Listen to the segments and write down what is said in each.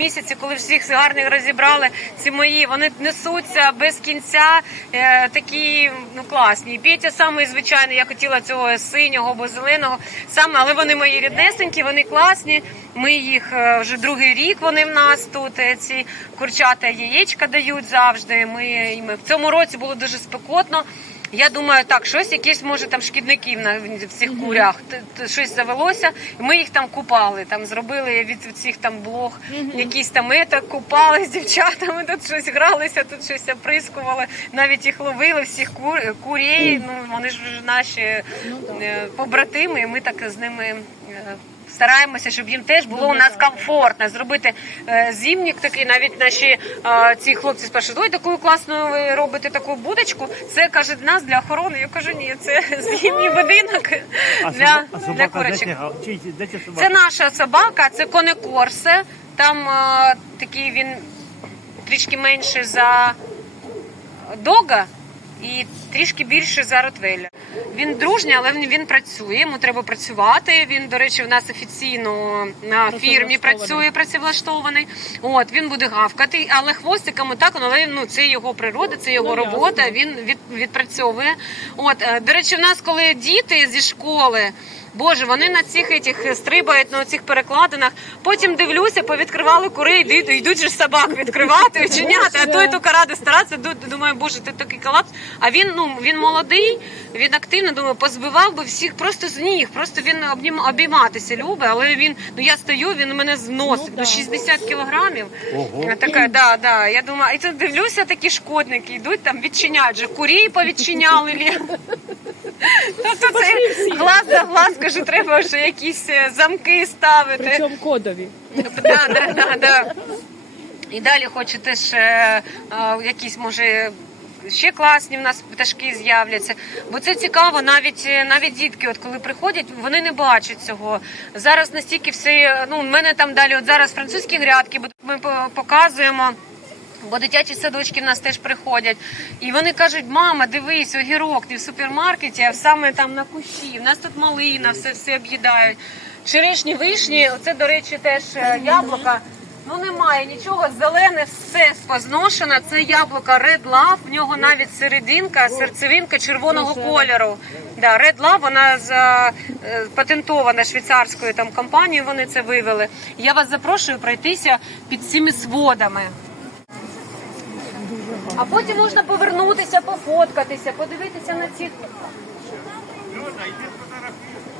місяці, коли всіх гарних розібрали, ці мої, вони несуться без кінця, е, такі ну класні. Петя самий звичайний, я хотіла цього синього або зеленого, саме, але вони мої ріднесенькі, вони класні. Ми їх е, вже другий рік вони в нас тут. е, Ці курчата яєчка дають завжди. Ми, ми в цьому році було дуже спекотно. Я думаю, так, щось якісь може там шкідників на в цих курях. Т- т- Щось завелося. і Ми їх там купали. Там зробили від цих там блог, якісь там ета, купали з дівчатами. Тут щось гралися, тут щось оприскували. Навіть їх ловили, всіх кур курей. Ну вони ж вже наші е, побратими. і Ми так з ними. е, Стараємося, щоб їм теж було у нас комфортно зробити е, зимнік такий. Навіть наші е, ці хлопці спрашують, ой, таку класну ви робите таку будочку. Це каже нас для охорони. Я кажу, ні, це зимній будинок для, для курочок. Це наша собака, це конекорсе. Там е, такий він трішки менше за дога і трішки більше за Ротвеля. Він дружній, але він, він працює. Йому треба працювати. Він, до речі, в нас офіційно на фірмі працює, працевлаштований. От він буде гавкати, але хвостиками так, але ну це його природа, це його робота. Він від, відпрацьовує. От е, до речі, в нас, коли діти зі школи. Боже, вони на цих етіх стрибають на цих перекладинах. Потім дивлюся, повідкривали кури, йдуть, йдуть же ж собак відкривати, відчиняти. А той то ради старатися. Думаю, боже, ти такий колапс. А він ну він молодий, він активно думаю, позбивав би всіх просто з ніг. Просто він обнім, обійматися любить, але він ну я стою, він мене зносить. Ну, 60 кілограмів. Ого. Така, да, да. Я думаю, і це дивлюся, такі шкодники йдуть там, відчиняють же курі повідчиняли. Тобто це глаз за глаз, кажу, треба вже якісь е, замки ставити. Причому кодові. Да, да, да, да. І далі хочу теж е, е, якісь, може, ще класні в нас пташки з'являться. Бо це цікаво, навіть е, навіть дітки, от коли приходять, вони не бачать цього. Зараз настільки все, ну, в мене там далі, от зараз французькі грядки, бо ми по- показуємо. Бо дитячі садочки в нас теж приходять, і вони кажуть: мама, дивись, огірок, ти в супермаркеті, а саме там на кущі. У нас тут малина, все все об'їдають. Черешні, вишні, оце, до речі, теж е, яблука. Ну немає нічого, зелене все позношено. Це яблука Red Love, в нього навіть серединка, серцевинка червоного кольору. Да, Red Love, вона за, е, патентована швейцарською там компанією, вони це вивели. Я вас запрошую пройтися під цими сводами. А потім можна повернутися, пофоткатися, подивитися на ці.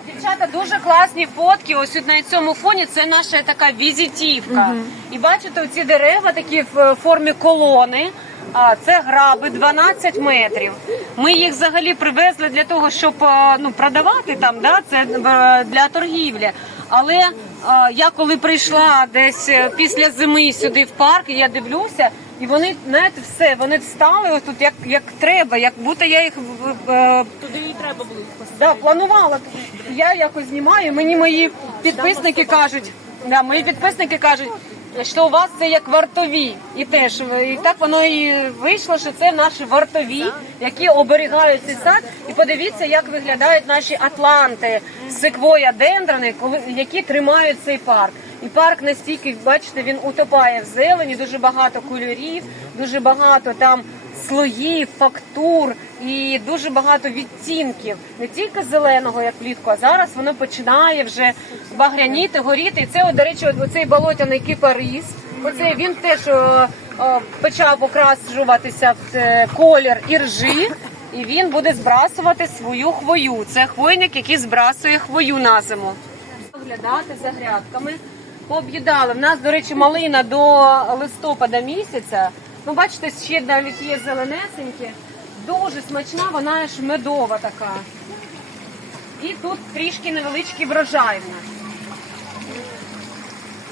Дівчата, дуже класні фотки. Ось на цьому фоні це наша така візитівка. І бачите, ці дерева такі в формі колони. А це граби 12 метрів. Ми їх взагалі привезли для того, щоб е, ну продавати там. Да, це е, для торгівлі. Але е, я коли прийшла десь е, після зими сюди в парк, я дивлюся, і вони знаєте, все, вони встали ось тут як, як треба, як будто я їх е, е, Туди і треба було їх поставити. Да, планувала. Я якось знімаю. Мені мої підписники кажуть, да, мої підписники кажуть, що у вас це як вартові. І теж і так воно і вийшло, що це наші вартові, які оберігають цей сад. І подивіться, як виглядають наші атланти, секвоя дендрони, коли які тримають цей парк. І парк настільки, бачите, він утопає в зелені, дуже багато кольорів, дуже багато там слоїв, фактур і дуже багато відтінків не тільки зеленого, як влітку, а зараз воно починає вже багряніти, горіти. І це, до речі, оцей болотяний кипарис. Оце він теж о, о, почав окрашуватися в е, колір іржі, і він буде збрасувати свою хвою. Це хвойник, який збрасує хвою на зиму. Оглядати за грядками. Пооб'їдали. В нас, до речі, малина до листопада місяця. Ну, бачите, ще навіть є зеленесенькі. Дуже смачна, вона ж медова така. І тут трішки невеличкий врожай в нас.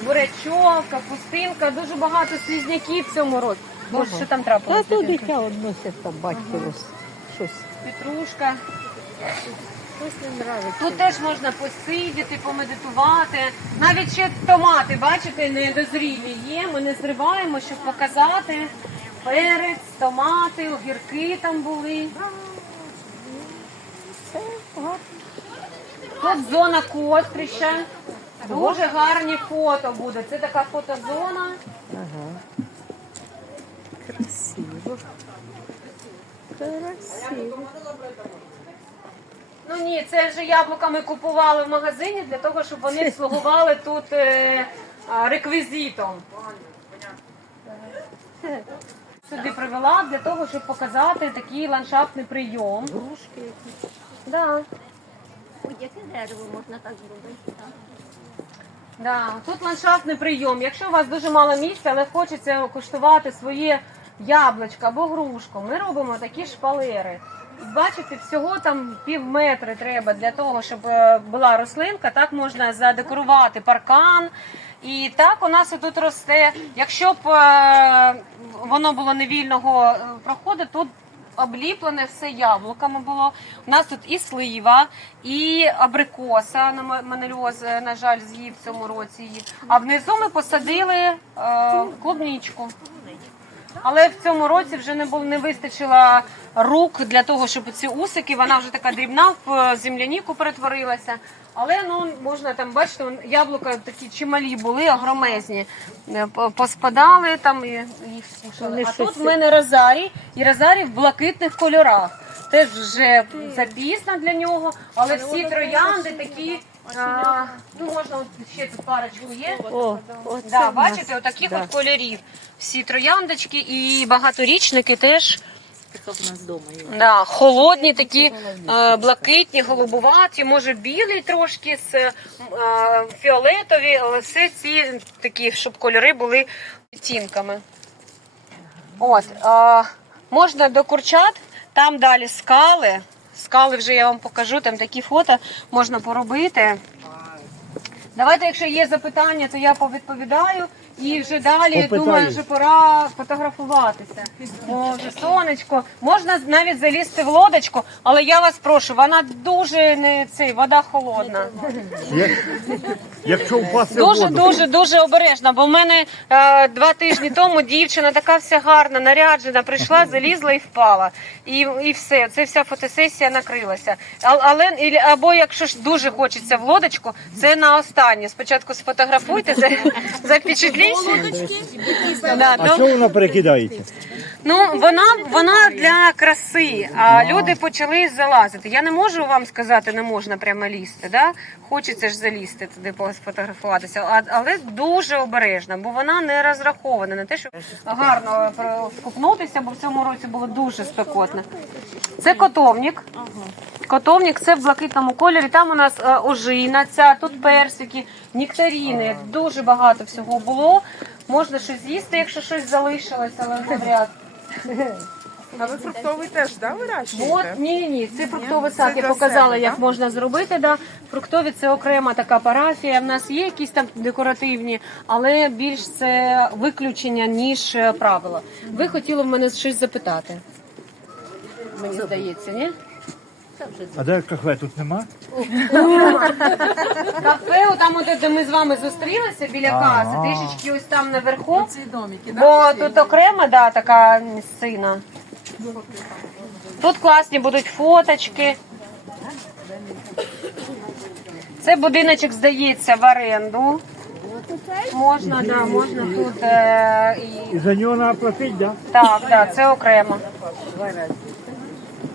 Бурячок, капустинка, дуже багато слізняків в цьому році. Боже, що там Та то дитя односить там батьково щось. Петрушка. Тут теж можна посидіти, помедитувати. Навіть ще томати, бачите, недозрілі є. Ми не зриваємо, щоб показати. Перець, томати, огірки там були. Тут зона кострища. Дуже гарні фото буде. Це така фотозона. Ага. Красиво. Красиво. Ну ні, це вже яблука ми купували в магазині для того, щоб вони слугували тут е, а, реквізитом. Сюди привела для того, щоб показати такий ландшафтний прийом. Грушки які. Да. Ой, яке дерево можна так зробити? так? Да, тут ландшафтний прийом. Якщо у вас дуже мало місця, але хочеться куштувати своє яблучко або грушку, ми робимо такі шпалери. Бачите, всього там пів метри треба для того, щоб е, була рослинка. Так можна задекорувати паркан. І так у нас тут росте. Якщо б е, воно було невільного е, проходу, тут обліплене все яблуками було. У нас тут і слива, і абрикоса манельоз, на жаль, з'їв в цьому році її. А внизу ми посадили клубничку. Але в цьому році вже не було не вистачило рук для того, щоб ці усики, вона вже така дрібна в е, земляніку перетворилася. Але ну можна там бачити, яблука такі чималі були, огромезні. Е, по- Поспадали там і їх сушили. А тут в мене розарій, і розарій в блакитних кольорах. Теж вже запізно для нього, але всі троянди такі. А, ну можна от ще тут парочку є. О, оце Да, в нас. бачите, отаких Да. от кольорів. Всі трояндочки і багаторічники теж Така в нас вдома є. да, холодні, такі е, блакитні, голубуваті, може білий трошки з е, фіолетові, але все ці такі, щоб кольори були відтінками. От, е, можна до курчат, там далі скали. Скали вже я вам покажу, там такі фото можна поробити. Давайте, якщо є запитання, то я повідповідаю. І вже далі думаю, що пора фотографуватися. Бо вже сонечко. Можна навіть залізти в лодочку, але я вас прошу, вона дуже не цей, вода холодна. Якщо впасти Дуже воду, дуже дуже обережно. Бо в мене е, два тижні тому дівчина така вся гарна, наряджена, прийшла, залізла і впала. І, і все, це вся фотосесія накрилася. А, але або якщо ж дуже хочеться в лодочку, це на останнє. Спочатку сфотографуйте, за, Да, а ну, що воно перекидається? Ну, вона, вона для краси, а люди почали залазити. Я не можу вам сказати, не можна прямо лізти. Да? Хочеться ж залізти туди сфотографуватися, а, але дуже обережно, бо вона не розрахована на те, щоб гарно про- вкупнутися, бо в цьому році було дуже спекотно. Це котовник. Котовник це в блакитному кольорі. Там у нас е, ожина, ця, тут персики, нектаріни. Дуже багато всього було. Можна щось з'їсти, якщо щось залишилось, але навряд. А ви фруктовий теж да, вирощуєте? От ні, ні, це фруктовий Це сад. Я показала, себе, як так? можна зробити. Да. Фруктові це окрема така парафія. В нас є якісь там декоративні, але більш це виключення ніж е, правило. Ви хотіли в мене щось запитати? Мені здається, ні? А де кафе тут нема? Кафе, там, от, де ми з вами зустрілися біля каси, трішечки ось там наверху. Ці домики. Бо тут окрема да, така місцина. Тут класні будуть фоточки. Це будиночок здається в оренду. Можна, да, можна тут е, і І за нього треба платити, да? так, да, це окремо.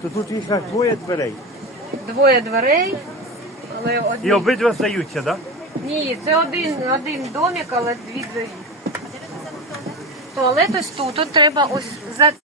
То тут їх аж двоє дверей. Двоє дверей. Але І одні... обидва стаються, да? Ні, це один, один домик, але дві двері. Туалет ось тут. Тут треба ось за